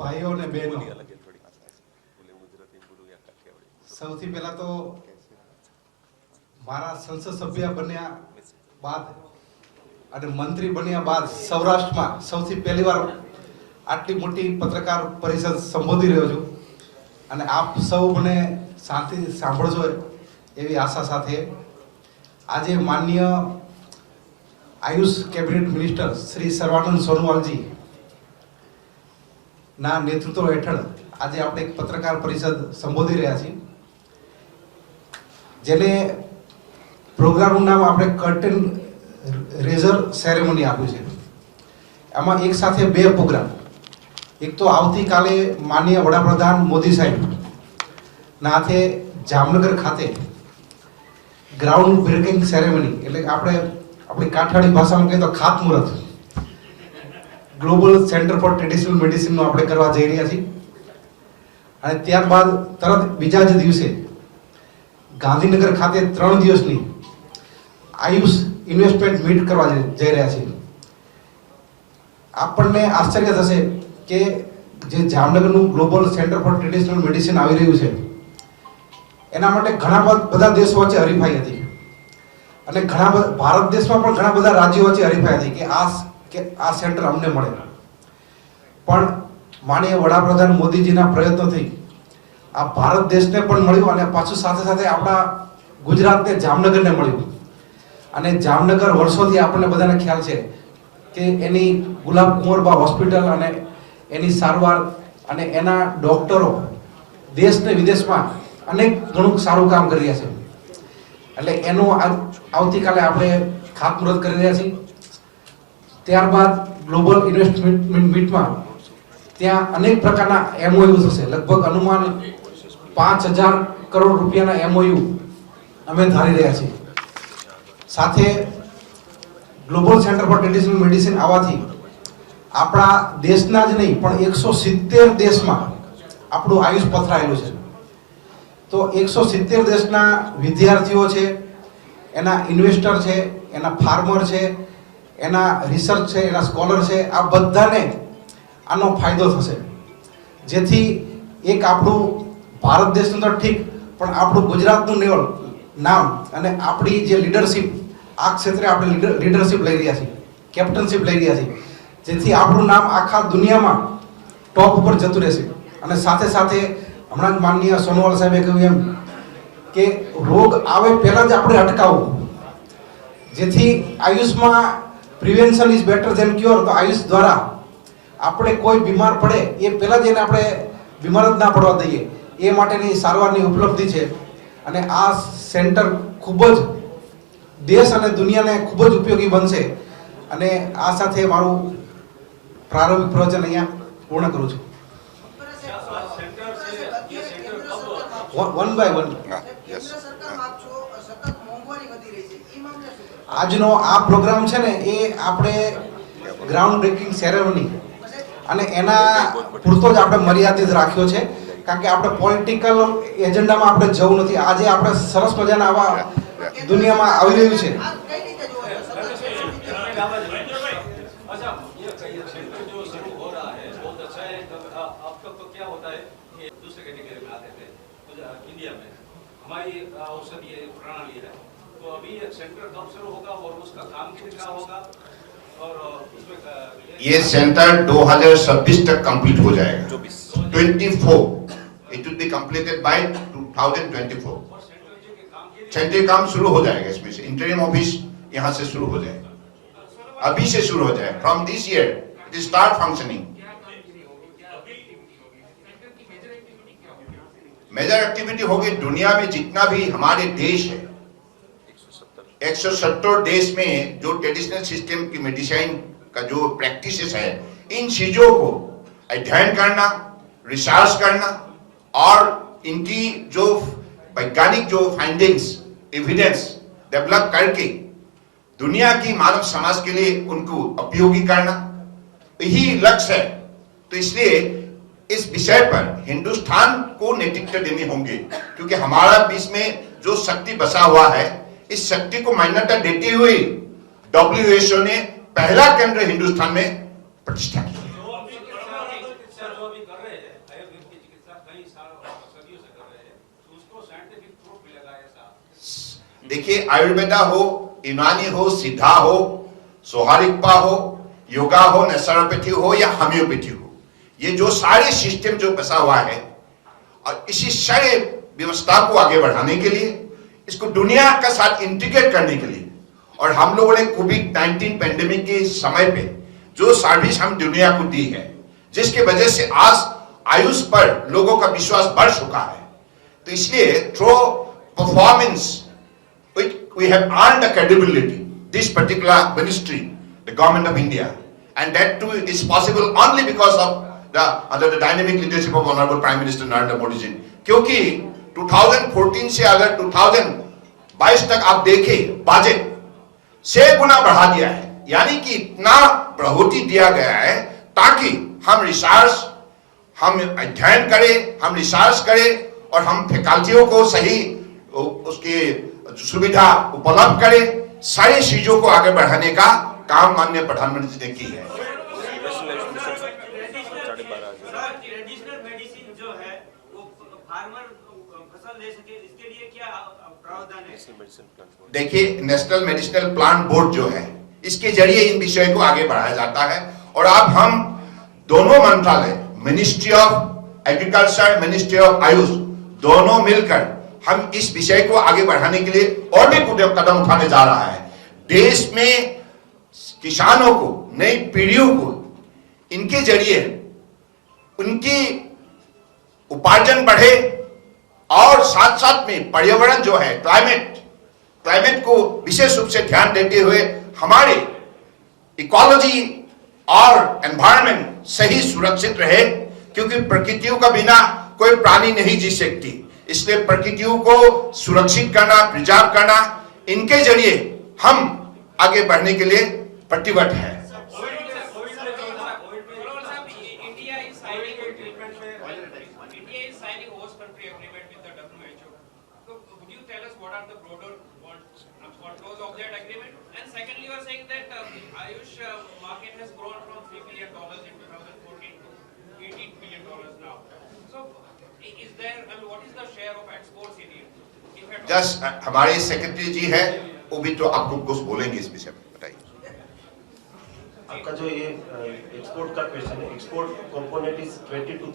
ભાઈઓ અને બહેનો, સૌથી પહેલા તો મારા સંસદ સભ્ય બન્યા બાદ અને મંત્રી બન્યા બાદ સૌરાષ્ટ્રમાં સૌથી પહેલી વાર આટલી મોટી પત્રકાર પરિષદ સંબોધી રહ્યો છું અને આપ સૌ મને શાંતિથી સાંભળજો એવી આશા સાથે આજે માનનીય આયુષ કેબિનેટ મિનિસ્ટર શ્રી સર્વાનંદ સોનોવાલજી ના નેતૃત્વ હેઠળ આજે આપણે એક પત્રકાર પરિષદ સંબોધી રહ્યા છીએ, જેને પ્રોગ્રામનું નામ આપણે કર્ટેન રેઝર સેરેમની આપ્યું છે. આમાં એક સાથે બે પ્રોગ્રામ, એક તો આવતીકાલે માનનીય વડાપ્રધાન મોદી સાહેબ ના હાથે જામનગર ખાતે ગ્રાઉન્ડ બ્રેકિંગ સેરેમની એટલે આપણે આપણી કાઠિયાવાડી ભાષામાં કહીએ તો ખાતમુહૂર્ત ગ્લોબલ સેન્ટર ફોર ટ્રેડિશનલ મેડિસિનનું આપણે કરવા જઈ રહ્યા છીએ. અને ત્યારબાદ તરત બીજા જ દિવસે ગાંધીનગર ખાતે 3 દિવસની આયુષ ઇન્વેસ્ટમેન્ટ મીટ કરવા જઈ રહ્યા છીએ. આપણને આશ્ચર્ય થશે કે જે જામનગરનું global centre for traditional medicine આવી રહ્યું છે એના માટે ઘણા બધા દેશો વચ્ચે હરીફાઈ હતી અને ભારત દેશમાં પણ ઘણા બધા રાજ્યો વચ્ચે હરીફાઈ હતી કે આ સેન્ટર અમને મળે. પણ માનનીય વડાપ્રધાન મોદીજીના પ્રયત્નોથી આ ભારત દેશને પણ મળ્યું અને પાછું સાથે સાથે આપણા ગુજરાતને જામનગરને મળ્યું. અને જામનગર વર્ષોથી આપણને બધાને ખ્યાલ છે કે એની ગુલાબ કુંવરબા હોસ્પિટલ અને એની સારવાર અને એના ડોક્ટરો દેશ ને વિદેશમાં અનેક ઘણું સારું કામ કરી રહ્યા છે. એટલે એનું આવતીકાલે આપણે ખાતમુહૂર્ત કરી રહ્યા છીએ. ત્યારબાદ ગ્લોબલ ઇન્વેસ્ટમેન્ટ મીટમાં ત્યાં અનેક પ્રકારના MOU થશે. લગભગ અનુમાન 5000 કરોડ રૂપિયાના MOU અમે ધારી રહ્યા છીએ. સાથે global centre for traditional medicine આવવાથી આપણા દેશના જ નહીં પણ 170 દેશમાં આપણું આયુષ પથરાયેલું છે. તો 170 દેશના વિદ્યાર્થીઓ છે, એના ઇન્વેસ્ટર છે, એના ફાર્મર છે, એના રિસર્ચ છે, એના સ્કોલર છે, આ બધાને આનો ફાયદો થશે. જેથી એક આપણું ભારત દેશનું તો ઠીક પણ આપણું ગુજરાતનું નામ અને આપણી જે લીડરશિપ આ ક્ષેત્રે આપણે લીડરશિપ લઈ રહ્યા છીએ, કેપ્ટનશિપ લઈ રહ્યા છીએ, જેથી આપણું નામ આખા દુનિયામાં ટોપ ઉપર જતું રહેશે. અને સાથે સાથે હમણાં જ માનનીય સોનોવાલ સાહેબે કહ્યું એમ કે રોગ આવે પહેલા જ આપણે અટકાવવું, જેથી આયુષમાં prevention is better than cure. તો આયુષ દ્વારા આપણે કોઈ બીમાર પડે એ પહેલા જ એને આપણે બીમાર જ ના પડવા દઈએ એ માટેની સારવારની ઉપલબ્ધિ છે. અને આ સેન્ટર ખૂબ જ દેશ અને દુનિયાને ખૂબ જ ઉપયોગી બનશે. અને આ સાથે મારું પ્રારંભિક પ્રવચન અહીંયા પૂર્ણ કરું છું. વન બાય વન આજનો આ પ્રોગ્રામ છે ને એ આપણે ગ્રાઉન્ડ બ્રેકિંગ સેરેમની અને એના પૂરતો જ આપણે મર્યાદિત રાખ્યો છે, કારણ કે આપણે પોલિટિકલ એજન્ડામાં આપણે જવું નથી. આજે આપણે સરસ મજાના આવા દુનિયામાં આવી રહ્યું છે. हमारी औषधीय प्रणाली है, तो अभी सेंटर कब शुरू होगा और उसका काम कितना होगा और उसमें ये सेंटर 2026 तक कंप्लीट हो जाएगा. 24 it will be completed by 2024. Centre काम शुरू हो जाएगा. इसमें से इंटरिम ऑफिस यहाँ से शुरू हो जाएगा, अभी से शुरू हो जाएगा. From this year it will start functioning. Major activity होगी दुनिया में जितना भी हमारे देश है, 170 देश में जो ट्रेडिशनल सिस्टम की मेडिसिन का जो प्रैक्टिसेस है, इन चीजों को अध्ययन करना, रिसर्च करना और इनकी जो वैज्ञानिक जो फाइंडिंग्स एविडेंस डेवलप करके दुनिया की मानव समाज के लिए उनको उपयोगी करना, यही लक्ष्य है. तो इसलिए इस विषय पर हिंदुस्तान को नेतृत्व देने होंगे, क्योंकि हमारा बीच में जो शक्ति बसा हुआ है, इस शक्ति को मान्यता देते हुए WHO ने पहला केंद्र हिंदुस्तान में प्रतिष्ठा की. देखिए, आयुर्वेदा हो, यूनानी हो, सिद्धा हो, सोहारिकपा हो, योगा हो, नेचुरोपैथी हो या होम्योपैथी हो, ये जो सारे सिस्टम जो बसा हुआ है, और इसी सारे व्यवस्था को आगे बढ़ाने के लिए, इसको दुनिया के साथ इंटीग्रेट करने के लिए, और हम लोगों ने कोविड-19 पैंडेमिक के समय पे जो सर्विस हम दुनिया को दी है, जिसके वजह से आज आयुष पर लोगों का विश्वास बढ़ चुका है, तो इसलिए through performance we have earned the credibility, this particular ministry, the government of India, and that too is possible only because of under the dynamic leadership of Honorable Prime Minister Narendra Modi ji. क्योंकि 2014 से अगर 2022 तक आप देखें, budget 6 गुना बढ़ा दिया है, यानी कि इतना बढ़ोतरी दिया गया है ताकि हम रिसर्च, हम अध्ययन करें, हम रिसर्च करें और हम फैकल्टियों को सही उसकी सुविधा उपलब्ध करें, सारी चीजों को आगे बढ़ाने का काम माननीय प्रधानमंत्री जी ने की है। ट्रेडिशनल मेडिसिन जो है वो फार्मर फसल ले सके, इसके लिए क्या प्रावधान है? देखिए, नेशनल मेडिसिनल प्लांट बोर्ड जो है, इसके जरिए इन विषय को आगे बढ़ाया जाता है, और अब हम दोनों मंत्रालय, ministry of agriculture, ministry of Ayush, दोनों मिलकर हम इस विषय को आगे बढ़ाने के लिए और भी कुछ कदम उठाने जा रहा है। देश में किसानों को, नई पीढ़ियों को, इनके जरिए उनकी उपार्जन बढ़े, और साथ साथ में पर्यावरण जो है, क्लाइमेट को विशेष रूप से ध्यान देते हुए हमारे इकोलॉजी और एनवायरनमेंट सही सुरक्षित रहे, क्योंकि प्रकृतियों का बिना कोई प्राणी नहीं जी सकती। इसलिए प्रकृतियों को सुरक्षित करना, प्रिजर्व करना, इनके जरिए हम आगे बढ़ने के लिए प्रतिबद्ध हैं। जस्ट हमारे सेक्रेटरी जी है, वो भी तो आपको कुछ बोलेंगे इस विषय में, बताइए। आपका जो ये एक्सपोर्ट का क्वेश्चन है, एक्सपोर्ट कंपोनेंट इज 22